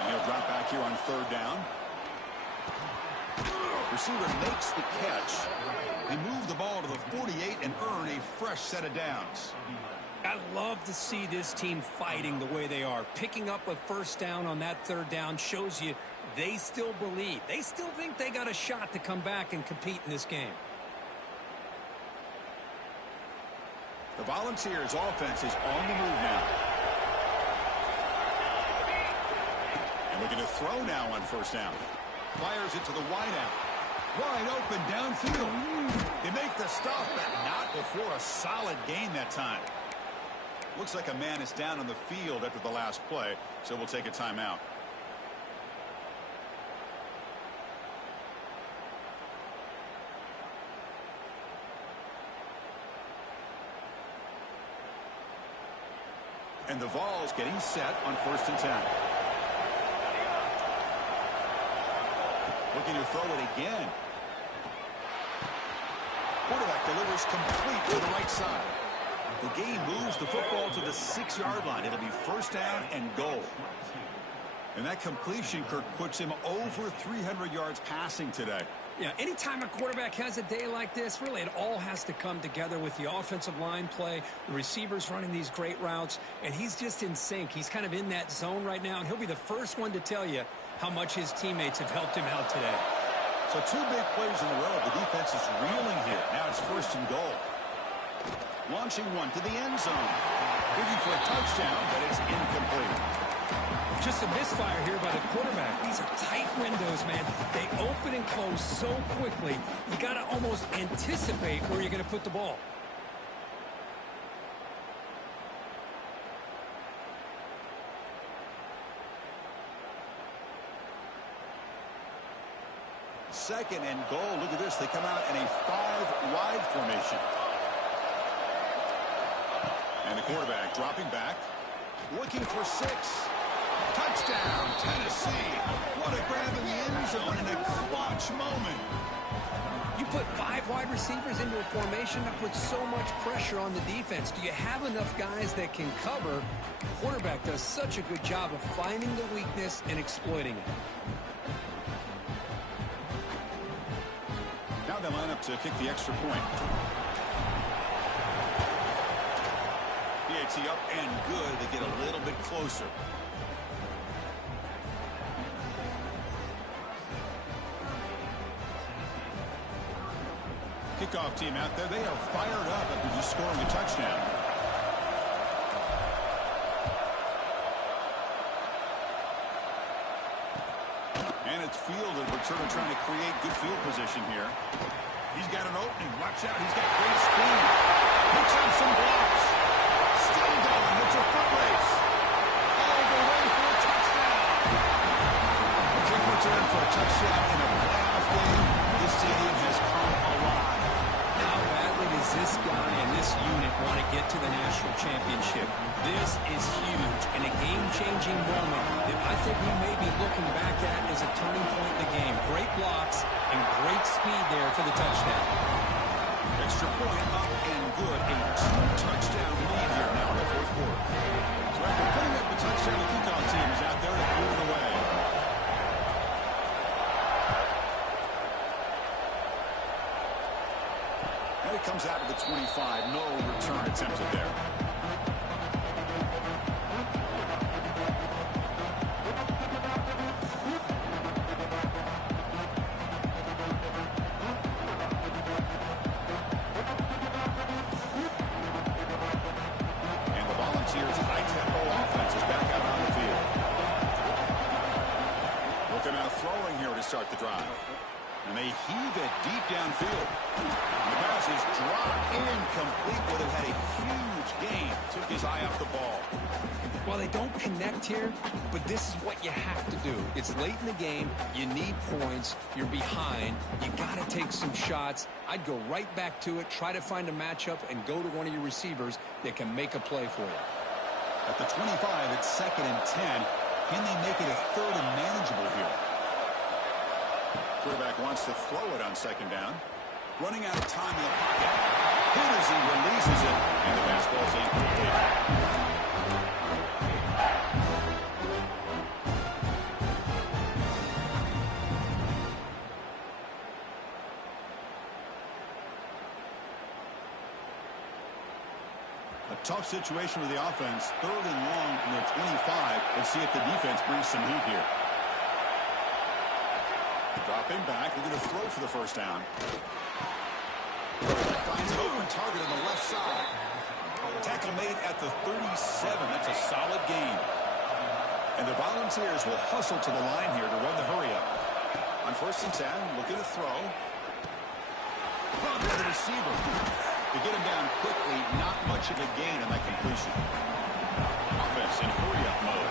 And he'll drop back here on third down. Receiver makes the catch. He moved the ball to the 48 and earn a fresh set of downs. I love to see this team fighting the way they are. Picking up a first down on that third down shows you they still believe. They still think they got a shot to come back and compete in this game. The Volunteers offense is on the move now. And looking to throw now on first down. Fires it to the wideout. Wide open downfield. They make the stop, but not before a solid gain that time. Looks like a man is down on the field after the last play, so we'll take a timeout. And the Vols getting set on first and 10. Looking to throw it again. Quarterback delivers complete to the right side. The game moves the football to the 6-yard line. It'll be first down and goal. And that completion, Kirk, puts him over 300 yards passing today. Yeah, anytime a quarterback has a day like this, really it all has to come together with the offensive line play, the receivers running these great routes, and he's just in sync. He's kind of in that zone right now, and he'll be the first one to tell you how much his teammates have helped him out today. So 2 big plays in a row. The defense is reeling here. Now it's first and goal. Launching one to the end zone. Looking for a touchdown, but it's incomplete. Just a misfire here by the quarterback. These are tight windows, man. They open and close so quickly. You got to almost anticipate where you're going to put the ball. Second and goal. Look at this. They come out in a 5-wide formation. And the quarterback dropping back. Looking for 6. Touchdown, Tennessee. What a grab in the end zone in a clutch moment. You put 5 wide receivers into a formation that puts so much pressure on the defense. Do you have enough guys that can cover? The quarterback does such a good job of finding the weakness and exploiting it. Now they line up to kick the extra point. PAT up and good. They get a little bit closer. Kickoff team out there. They are fired up after just scoring a touchdown. And it's fielded. Returner trying to create good field position here. He's got an opening. Watch out. He's got great speed. Picks up some blocks. Still going. It's a foot race. All the way for a touchdown. A kick return for a touchdown in a playoff game. This stadium has come alive. How badly does this guy and this unit want to get to the national championship? This is huge and a game-changing moment that I think we may be looking back at as a turning point in the game. Great blocks and great speed there for the touchdown. Extra point up and good. A two-touchdown lead here now in the fourth quarter. So after putting up a touchdown, the kickoff team is out there to move it away. And it comes out to the 25. No return attempted there. Start the drive. And they heave it deep downfield. And the pass is dropped incomplete. Would have had a huge gain. Took his eye off the ball. Well, they don't connect here, but this is what you have to do. It's late in the game. You need points. You're behind. You got to take some shots. I'd go right back to it, try to find a matchup, and go to one of your receivers that can make a play for you. At the 25, it's 2nd and 10. Can they make it a 3rd and manageable here? Quarterback wants to throw it on 2nd down. Running out of time in the pocket. Hit as he releases it, and the fastball's incomplete. A tough situation with the offense. 3rd and long from their 25. Let's see if the defense brings some heat here. Dropping back, they're going to throw for the 1st down. Finds an open target on the left side. Tackle made at the 37. That's a solid gain. And the Volunteers will hustle to the line here to run the hurry up. On 1st and 10, looking to throw. Bump to the receiver. To get him down quickly, not much of a gain on that completion. Offense in hurry-up mode.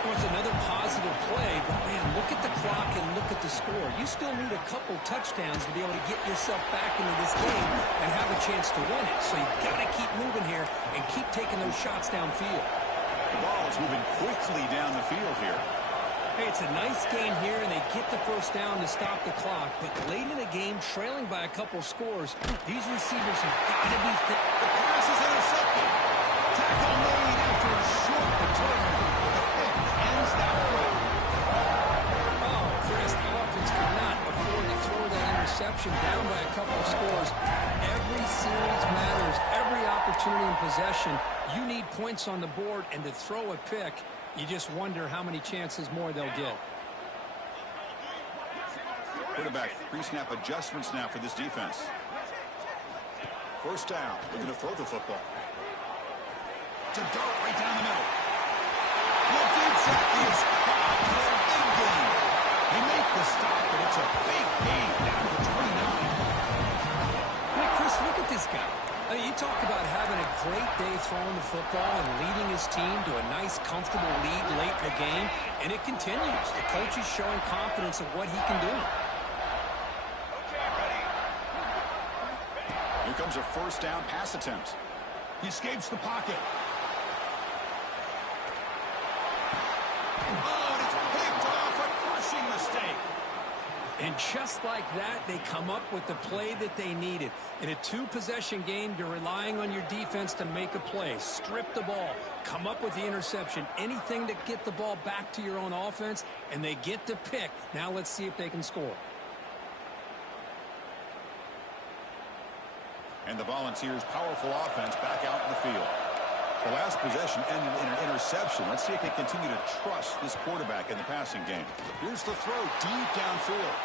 Well, it's another positive play, but, man, look at the clock and look at the score. You still need a couple touchdowns to be able to get yourself back into this game and have a chance to win it. So you've got to keep moving here and keep taking those shots downfield. The ball is moving quickly down the field here. Hey, it's a nice game here, and they get the 1st down to stop the clock. But late in the game, trailing by a couple scores, these receivers have got to be thick. The pass is intercepted. Tackle made after a short return. Oh, Chris, the offense could not afford to throw that interception down by a couple of scores. Every series matters. Every opportunity in possession. You need points on the board, and to throw a pick, you just wonder how many chances more they'll get. Quarterback pre-snap adjustments now for this defense. 1st down. Looking to throw the football. To dart right down the middle. The deep shot is caught for a big gain. They make the stop, but it's a big gain down to 29. Hey, Chris, look at this guy. I mean, you talk about having a great day throwing the football and leading his team to a nice, comfortable lead late in the game, and it continues. The coach is showing confidence of what he can do. Okay, ready. Here comes a 1st down pass attempt. He escapes the pocket. Oh, and it's picked off. A crushing mistake. And just like that, they come up with the play that they needed. In a 2-possession game, you're relying on your defense to make a play. Strip the ball. Come up with the interception. Anything to get the ball back to your own offense, and they get to pick. Now let's see if they can score. And the Volunteers' powerful offense back out in the field. The last possession ended in an interception. Let's see if they continue to trust this quarterback in the passing game. Here's the throw deep downfield.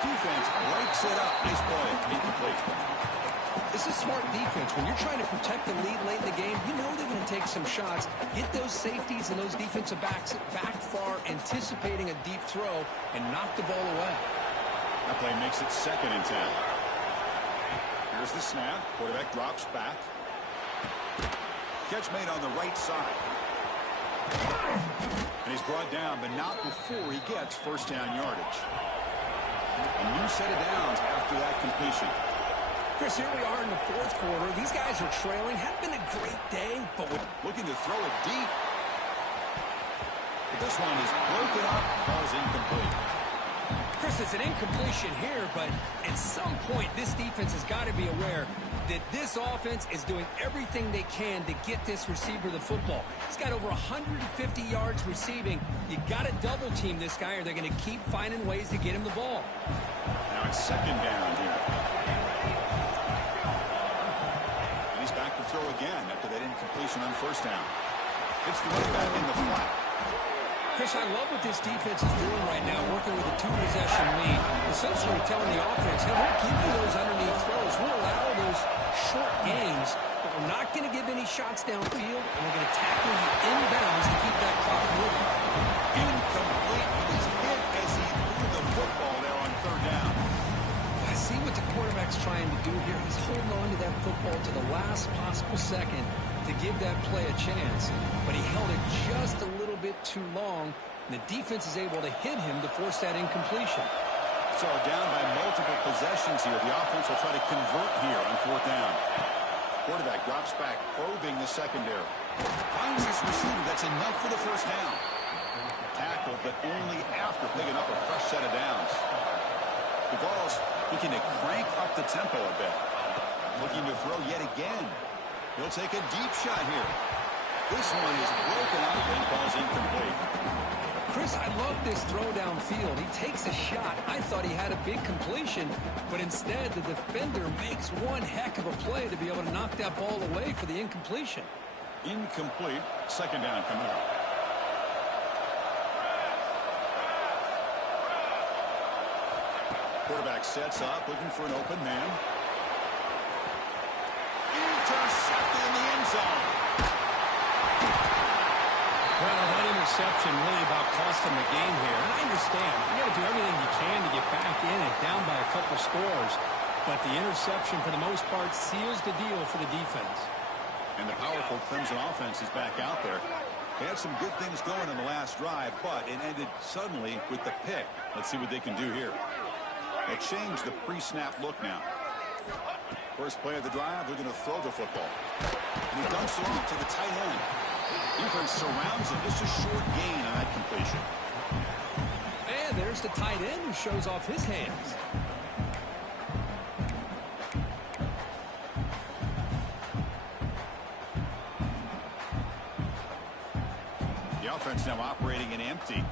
Defense breaks it up. Nice play. Incomplete. This is smart defense. When you're trying to protect the lead late in the game, you know they're going to take some shots. Get those safeties and those defensive backs back far, anticipating a deep throw, and knock the ball away. That play makes it 2nd and 10. Here's the snap. Quarterback drops back. Catch made on the right side. And he's brought down, but not before he gets 1st down yardage. A new set of downs after that completion. Chris, here we are in the 4th quarter. These guys are trailing. Hadn't been a great day, but looking to throw it deep. But this one is broken up, falls incomplete. Chris, it's an incompletion here, but at some point, this defense has got to be aware that this offense is doing everything they can to get this receiver the football. He's got over 150 yards receiving. You got to double team this guy, or they're going to keep finding ways to get him the ball. Now it's second down here. And he's back to throw again after that incompletion on first down. It's the running back in the flat. Chris, I love what this defense is doing right now, working with a two-possession lead. Essentially telling the offense, hey, we'll give you those underneath throws. We'll allow those short gains, but we're not going to give any shots downfield, and we're going to tackle you inbounds to keep that clock moving. Incomplete. He was hit as he threw the football there on third down. I see what the quarterback's trying to do here. He's holding on to that football to the last possible second to give that play a chance, but he held it just a little bit too long, and the defense is able to hit him to force that incompletion. So down by multiple possessions here. The offense will try to convert here on fourth down. Quarterback drops back, probing the secondary. Finds his receiver. That's enough for the first down. Tackled, but only after picking up a fresh set of downs. The ball's looking to crank up the tempo a bit. Looking to throw yet again. He'll take a deep shot here. This one is broken up and falls incomplete. Chris, I love this throw downfield. He takes a shot. I thought he had a big completion, but instead the defender makes one heck of a play to be able to knock that ball away for the incompletion. Incomplete. Second down coming up. Quarterback sets up, looking for an open man. Intercepted in the end zone. Well, that interception really about cost him the game here. And I understand. You got to do everything you can to get back in and down by a couple scores. But the interception, for the most part, seals the deal for the defense. And the powerful Crimson offense is back out there. They had some good things going in the last drive, but it ended suddenly with the pick. Let's see what they can do here. They changed the pre-snap look now. First play of the drive, they're going to throw the football. And he dumps it off to the tight end. Defense surrounds him. Just a short gain on that completion. And there's the tight end who shows off his hands. The offense now operating in empty.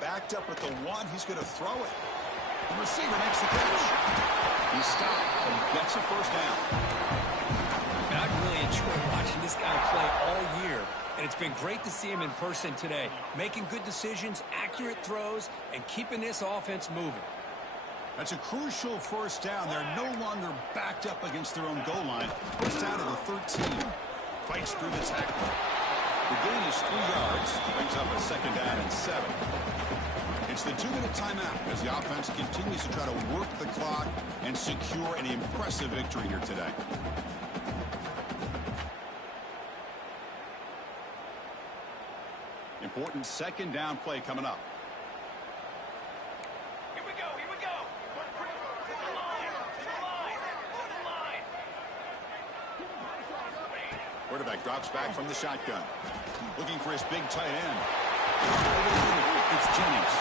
Backed up at the one, he's going to throw it. The receiver makes the catch. He stopped and gets a first down. I've really enjoyed watching this guy play all year, and it's been great to see him in person today, making good decisions, accurate throws, and keeping this offense moving. That's a crucial first down. They're no longer backed up against their own goal line. First down to the 13. Fights through the tackle. The gain is 3 yards. Brings up a second down and 7. It's the 2-minute timeout as the offense continues to try to work the clock and secure an impressive victory here today. Important second down play coming up. Here we go, here we go. To the line, to the line, to the line. Quarterback drops back from the shotgun. Looking for his big tight end. It's Jennings.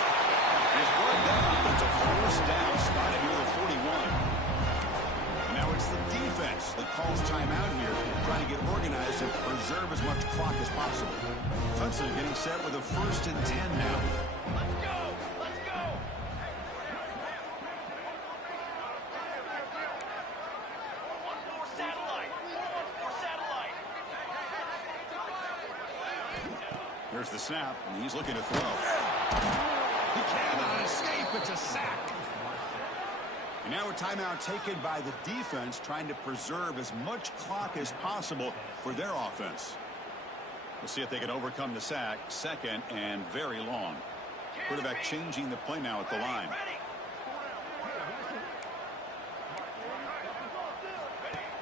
He's brought down. It's a first down spotted near the 41. And now it's the defense that calls timeout here, trying to get organized and preserve as much clock as possible. Hudson getting set with a 1st and 10 now. Let's go, let's go. One more satellite, one more satellite. Here's the snap, and he's looking to throw. He cannot escape. It's a sack. And now a timeout taken by the defense, trying to preserve as much clock as possible for their offense. We'll see if they can overcome the sack. Second and very long. Quarterback changing the play now at the line.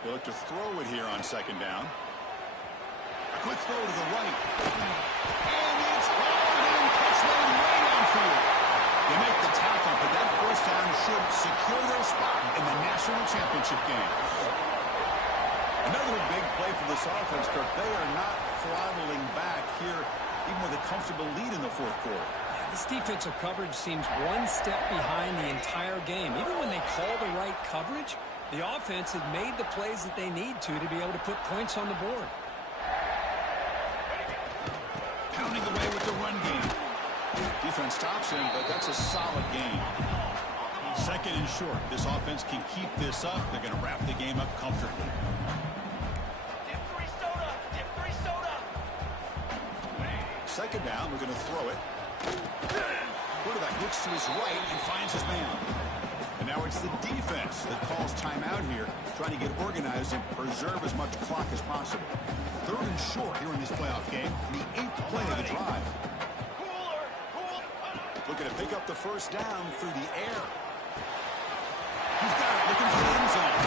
They look to throw it here on second down. A quick throw to the right. And it's caught. slayed way downfield. They make the tackle, but that first down should secure their spot in the national championship game. Another big play for this offense, Kirk. They are not throttling back here, even with a comfortable lead in the fourth quarter. This defensive coverage seems one step behind the entire game. Even when they call the right coverage, the offense has made the plays that they need to be able to put points on the board. Pounding away with the run game. Defense stops him, but that's a solid game. Second and short. This offense can keep this up. They're going to wrap the game up comfortably. Dip three soda. Dip three soda. Second down, we're going to throw it. Quarterback looks to his right and finds his man. And now it's the defense that calls timeout here, trying to get organized and preserve as much clock as possible. Third and short here in this playoff game, the 8th play of the drive. Looking to pick up the first down through the air. He's got it, looking for the end zone.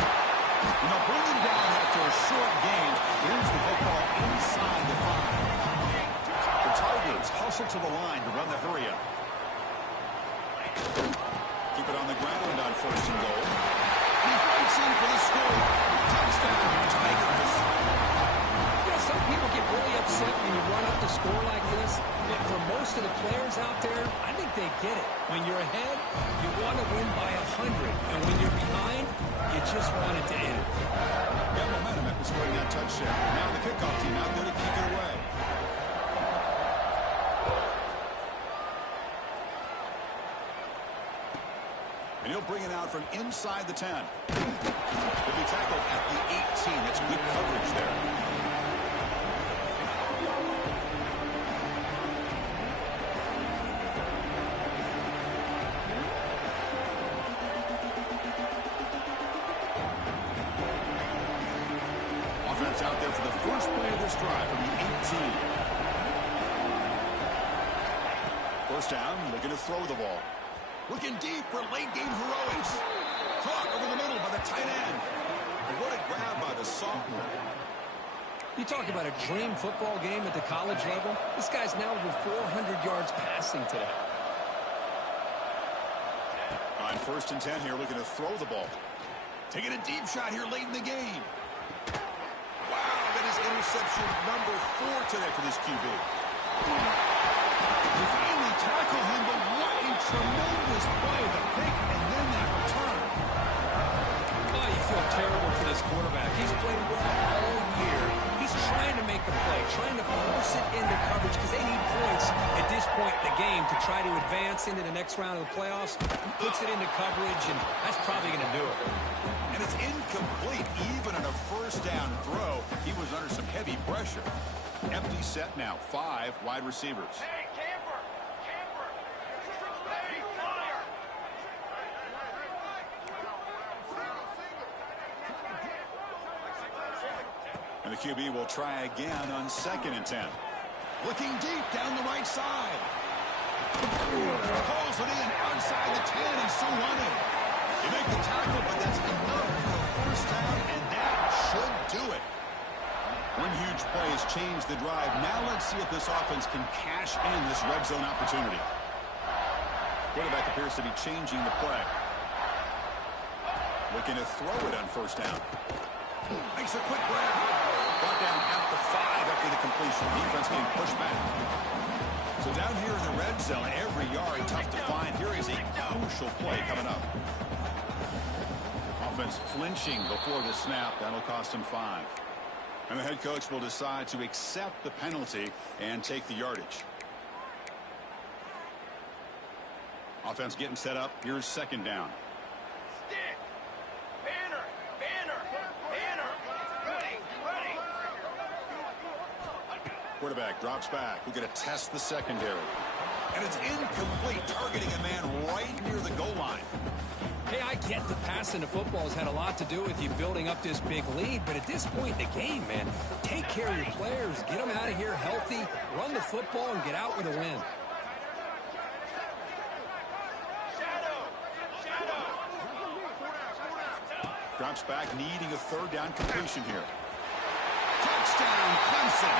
And they'll bring him down after a short gain. Moves the football inside the 5. The Tigers hustle to the line to run the hurry up. Keep it on the ground on first and goal. He breaks in for the score. Touchdown, Tigers. Some people get really upset when you run up the score like this. But for most of the players out there, I think they get it. When you're ahead, you want to win by 100. And when you're behind, you just want it to end. Got momentum after scoring that touchdown. Now the kickoff team out there to kick it away. And he'll bring it out from inside the 10. He'll be tackled at the 18. That's good coverage there. Offense out there for the first play of this drive from the 18. First down, looking to throw the ball. Looking deep for late-game heroics. Caught over the middle by the tight end. And what a grab by the sophomore. You talk about a dream football game at the college level. This guy's now over 400 yards passing today. On first and 10 here, looking to throw the ball. Taking a deep shot here late in the game. Wow, that is interception number 4 today for this QB. They finally tackle him, but what a tremendous play. The pick and then that return. Oh, you feel terrible for this quarterback. He's played well all year. He's trying to make a play, trying to force it into coverage because they need points at this point in the game to try to advance into the next round of the playoffs. He puts it into coverage, and that's probably going to do it. And it's incomplete. Even on a first down throw, he was under some heavy pressure. Empty set now. 5 wide receivers. Hey, camper. Camper. Hey, flyer. And the QB will try again on second and 10. Looking deep down the right side. Pulls it in outside the 10 and still running. You make the tackle, but that's enough for a first down, and that should do it. One huge play has changed the drive. Now let's see if this offense can cash in this red zone opportunity. Quarterback appears to be changing the play. Looking to throw it on first down. Makes a quick grab. Brought down at the 5 after the completion. Defense getting pushed back. So down here in the red zone, every yard tough to find. Here is a crucial play coming up. Offense flinching before the snap. That'll cost him 5. And the head coach will decide to accept the penalty and take the yardage. Offense getting set up. Here's second down. Stick. Banner. Banner. Banner. Ready. Ready. Quarterback drops back. We're going to test the secondary. And it's incomplete, targeting a man right near the goal line. Hey, I get the passing of football has had a lot to do with you building up this big lead, but at this point in the game, man, take care of your players. Get them out of here healthy, run the football, and get out with a win. Drops back, needing a third down completion here. Touchdown, Clemson.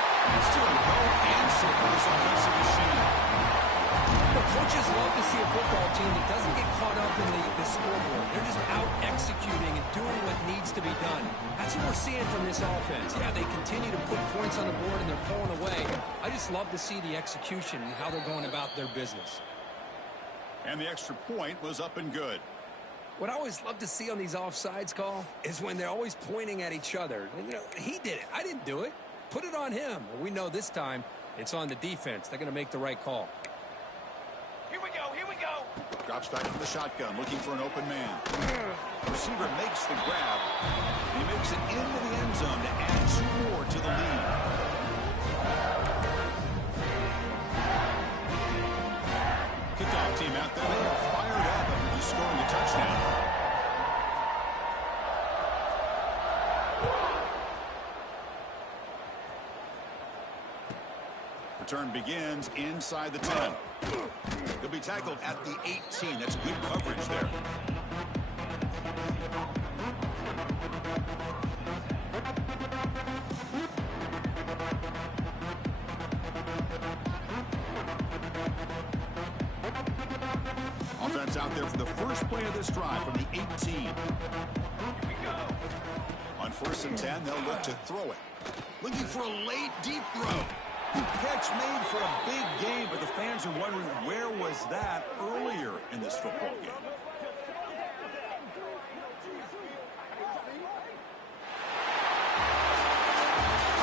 Still no answer for this offensive machine. Coaches love to see a football team that doesn't get caught up in the scoreboard. They're just out executing and doing what needs to be done. That's what we're seeing from this offense. Yeah, they continue to put points on the board and they're pulling away. I just love to see the execution and how they're going about their business. And the extra point was up and good. What I always love to see on these offsides call is when they're always pointing at each other. And, he did it. I didn't do it. Put it on him. Well, we know this time it's on the defense. They're going to make the right call. Here we go, here we go. Drops back from the shotgun, looking for an open man. Receiver makes the grab. He makes it into the end zone to add 2 more to the lead. Kickoff team out there. They are fired up after just scoring a touchdown. Return begins inside the 10. He'll be tackled at the 18. That's good coverage there. Offense out there for the first play of this drive from the 18. Here we go. On 1st and 10, they'll look to throw it. Looking for a late, deep throw. Catch made for a big game, but the fans are wondering where was that earlier in this football game.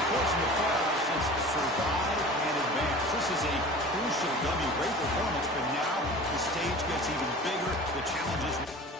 Fortunate for since survive and advance. This is a crucial W. Great performance, but now the stage gets even bigger. The challenges.